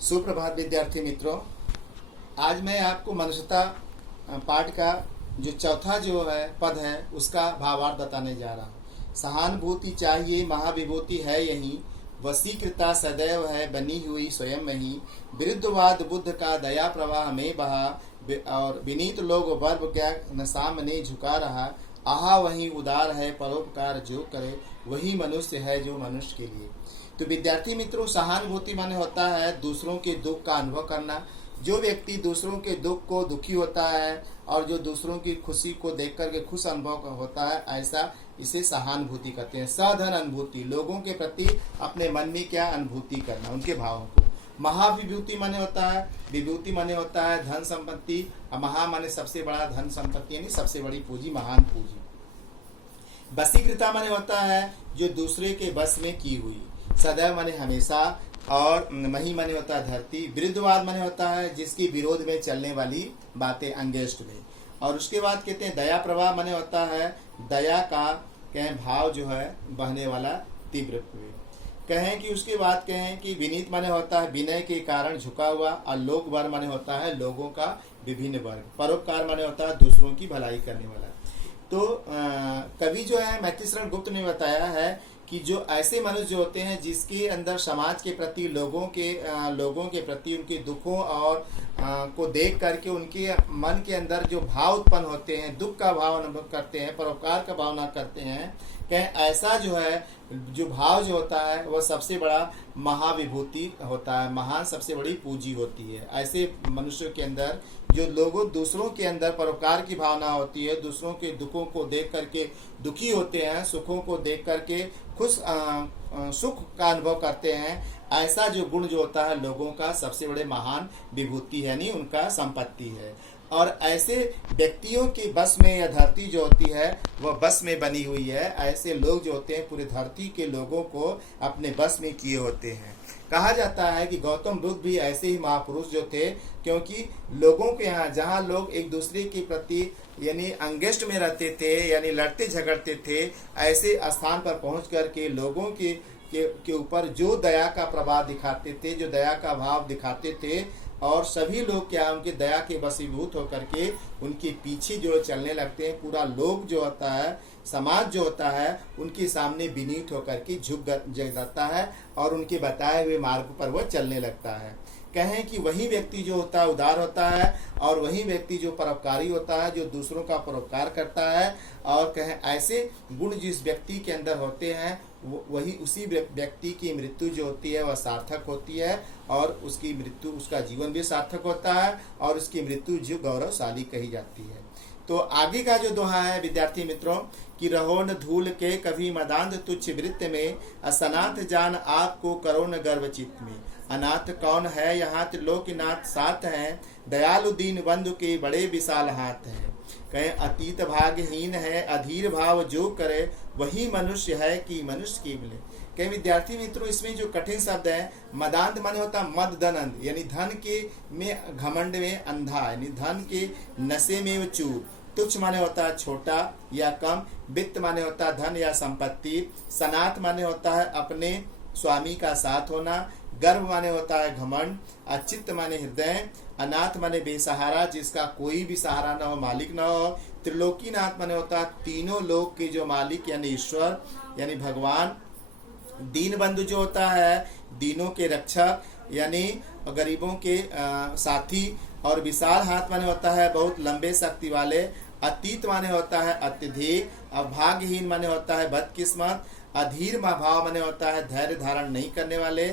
सुप्रभात विद्यार्थी मित्रों। आज मैं आपको मनुष्यता पाठ का जो चौथा जो है पद है उसका भावार्थ बताने जा रहा हूँ। सहानुभूति चाहिए महाविभूति है यही, वशीकृता सदैव है बनी हुई स्वयं में ही। विरुद्धवाद बुद्ध का दया प्रवाह में बहा, और विनीत लोग वर्ब क्या न सामने झुका रहा। आहा वही उदार है परोपकार जो करे, वही मनुष्य है जो मनुष्य के लिए। तो विद्यार्थी मित्रों, सहानुभूति माने होता है दूसरों के दुख का अनुभव करना। जो व्यक्ति दूसरों के दुख को दुखी होता है और जो दूसरों की खुशी को देख करके खुश अनुभव होता है, ऐसा इसे सहानुभूति कहते हैं। सधन अनुभूति, लोगों के प्रति अपने मन में क्या अनुभूति करना, उनके भावों को। महाविभूति माने होता है, विभूति माने होता है धन संपत्ति, और महा माने सबसे बड़ा धन संपत्ति यानी सबसे बड़ी पूंजी, महान पूंजी। वशीकृता माने होता है जो दूसरे के बस में की हुई। सदैव माने हमेशा, और मही माने होता है धरती। विरुद्धवाद माने होता है जिसकी विरोध में चलने वाली बातें, अंगेस्ट में। और उसके बाद कहते हैं दया प्रवाह माने होता है दया का कहें भाव जो है बहने वाला तीव्र। कहें कि उसके बाद कहें कि विनीत माने होता है विनय के कारण झुका हुआ। और लोक वर्ग माने होता है लोगों का विभिन्न वर्ग। परोपकार माने होता है दूसरों की भलाई करने वाला। तो कवि जो है मैथिली शरण गुप्त ने बताया है कि जो ऐसे मनुष्य जो होते हैं जिसके अंदर समाज के प्रति लोगों के प्रति उनके दुखों और को देख करके उनके मन के अंदर जो भाव उत्पन्न होते हैं, दुख का भाव अनुभव करते हैं, परोपकार का भावना करते हैं, कहें ऐसा जो है जो भाव जो होता है वह सबसे बड़ा महाविभूति होता है, महान सबसे बड़ी पूंजी होती है। ऐसे मनुष्यों के अंदर जो लोगों दूसरों के अंदर परोपकार की भावना होती है, दूसरों के दुखों को देख करके दुखी होते हैं, सुखों को देख करके खुश सुख का अनुभव करते हैं, ऐसा जो गुण जो होता है लोगों का सबसे बड़े महान विभूति है, यानी उनका संपत्ति है। और ऐसे व्यक्तियों की बस में या धरती जो होती है वह बस में बनी हुई है। ऐसे लोग जो होते हैं पूरी धरती के लोगों को अपने बस में किए होते हैं। कहा जाता है कि गौतम बुद्ध भी ऐसे ही महापुरुष जो थे, क्योंकि लोगों के यहाँ जहाँ लोग एक दूसरे के प्रति यानी अंगेस्ट में रहते थे, यानी लड़ते झगड़ते थे, ऐसे स्थान पर पहुँच कर के लोगों के ऊपर जो दया का प्रभाव दिखाते थे, जो दया का भाव दिखाते थे, और सभी लोग क्या उनके दया के वशीभूत होकर के उनके पीछे जो चलने लगते हैं। पूरा लोग जो होता है, समाज जो होता है, उनके सामने विनीत होकर के झुक जाता है और उनके बताए हुए मार्ग पर वह चलने लगता है। कहें कि वही व्यक्ति जो होता है उदार होता है, और वही व्यक्ति जो परोपकारी होता है, जो दूसरों का परोपकार करता है। और कहें ऐसे गुण जिस व्यक्ति के अंदर होते हैं वही उसी व्यक्ति की मृत्यु जो होती है वह सार्थक होती है, और उसकी मृत्यु, उसका जीवन भी सार्थक होता है, और उसकी मृत्यु जो गौरवशाली कही जाती है। तो आगे का जो दोहा है विद्यार्थी मित्रों कि रहो न धूल के कभी मदांध तुच्छ वृत्त में, असनाथ जान आपको करो न गर्व चित्त में। अनाथ कौन है यहाँ त्रिलोकीनाथ साथ हैं, दयालु दीन बंधु के बड़े विशाल हाथ हैं। कहें अतीत भाग्यहीन है अधीर भाव जो करे, वही मनुष्य है कि मनुष्य की मिले। कई विद्यार्थी मित्रों, इसमें जो कठिन शब्द है मदांध माने होता मद दनंद, यानी धन के में घमंड में अंधा, यानी धन के नशे में चूर। तुच्छ माने होता है छोटा या कम। वित्त माने होता है धन या संपत्ति। सनात माने होता है अपने स्वामी का साथ होना। गर्व माने होता है घमंड। अचित्त माने हृदय। अनाथ माने बेसहारा, जिसका कोई भी सहारा न हो, मालिक न हो। त्रिलोकीनाथ माने होता है तीनों लोक के जो मालिक यानी ईश्वर यानी भगवान। दीन बंधु जो होता है दीनों के रक्षक यानी गरीबों के साथी। और विशाल हाथ माने होता है बहुत लंबे शक्ति वाले। अतीत माने होता है अत्यधिक। अभाग्यहीन माने होता है बदकिस्मत। अधीर भाव माने होता है धैर्य धारण नहीं करने वाले।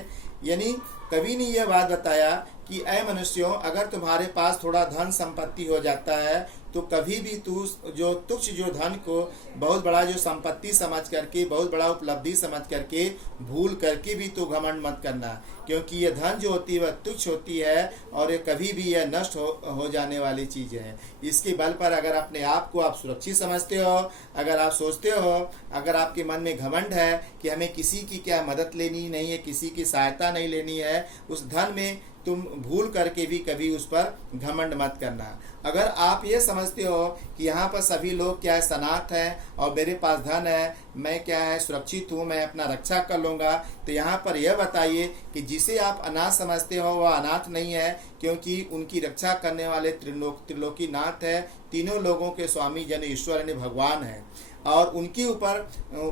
यानी कवि ने यह बात बताया कि ऐ मनुष्यों, अगर तुम्हारे पास थोड़ा धन संपत्ति हो जाता है तो कभी भी तू जो तुच्छ जो धन को बहुत बड़ा जो संपत्ति समझ करके, बहुत बड़ा उपलब्धि समझ करके भूल करके भी तू घमंड मत करना, क्योंकि यह धन जो होती है वह तुच्छ होती है और ये कभी भी यह नष्ट हो जाने वाली चीज़ है। इसके बल पर अगर अपने आप को आप सुरक्षित समझते हो, अगर आप सोचते हो, अगर आपके मन में घमंड है कि हमें किसी की क्या मदद लेनी नहीं है, किसी की सहायता नहीं लेनी है, उस धन में तुम भूल करके भी कभी उस पर घमंड मत करना। अगर आप ये समझते हो कि यहाँ पर सभी लोग क्या है सनाथ हैं और मेरे पास धन है, मैं क्या है सुरक्षित हूँ, मैं अपना रक्षा कर लूँगा, तो यहाँ पर यह बताइए कि जिसे आप अनाथ समझते हो वह अनाथ नहीं है, क्योंकि उनकी रक्षा करने वाले त्रिलोकी नाथ है, तीनों लोगों के स्वामी जन ईश्वर यानी भगवान है। और उनके ऊपर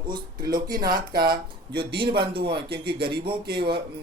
उस त्रिलोकीनाथ का जो दीन बंधु हैं, क्योंकि गरीबों के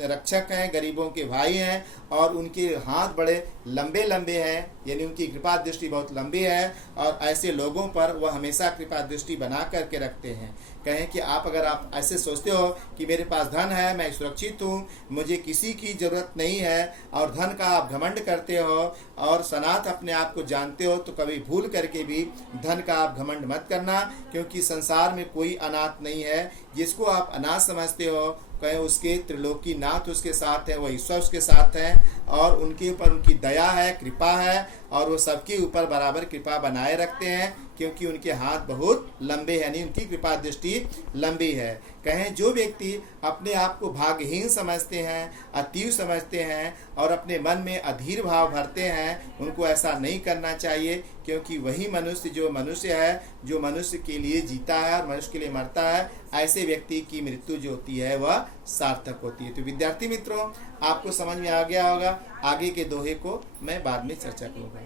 रक्षक हैं, गरीबों के भाई हैं, और उनके हाथ बड़े लंबे लंबे हैं, यानी उनकी कृपा दृष्टि बहुत लंबी है, और ऐसे लोगों पर वह हमेशा कृपा दृष्टि बना करके रखते हैं। कहें कि अगर आप ऐसे सोचते हो कि मेरे पास धन है, मैं सुरक्षित हूँ, मुझे किसी की ज़रूरत नहीं है, और धन का आप घमंड करते हो और सनाथ अपने आप को जानते हो, तो कभी भूल करके भी धन का आप घमंड मत करना, क्योंकि संसार में कोई अनाथ नहीं है। जिसको आप अनाथ समझते हो, कहें उसके त्रिलोकी नाथ उसके साथ है, वह ईश्वर उसके साथ है, और उनके ऊपर उनकी दया है, कृपा है, और वो सबके ऊपर बराबर कृपा बनाए रखते हैं, क्योंकि उनके हाथ बहुत लंबे हैं, यानी उनकी कृपा दृष्टि लंबी है। कहें जो व्यक्ति अपने आप को भाग्यहीन समझते हैं, अतीव समझते हैं, और अपने मन में अधीर भाव भरते हैं, उनको ऐसा नहीं करना चाहिए, क्योंकि वही मनुष्य जो मनुष्य है, जो मनुष्य के लिए जीता है और मनुष्य के लिए मरता है, ऐसे व्यक्ति की मृत्यु जो होती है वह सार्थक होती है। तो विद्यार्थी मित्रों, आपको समझ में आ गया होगा। आगे के दोहे को मैं बाद में चर्चा करूँगा।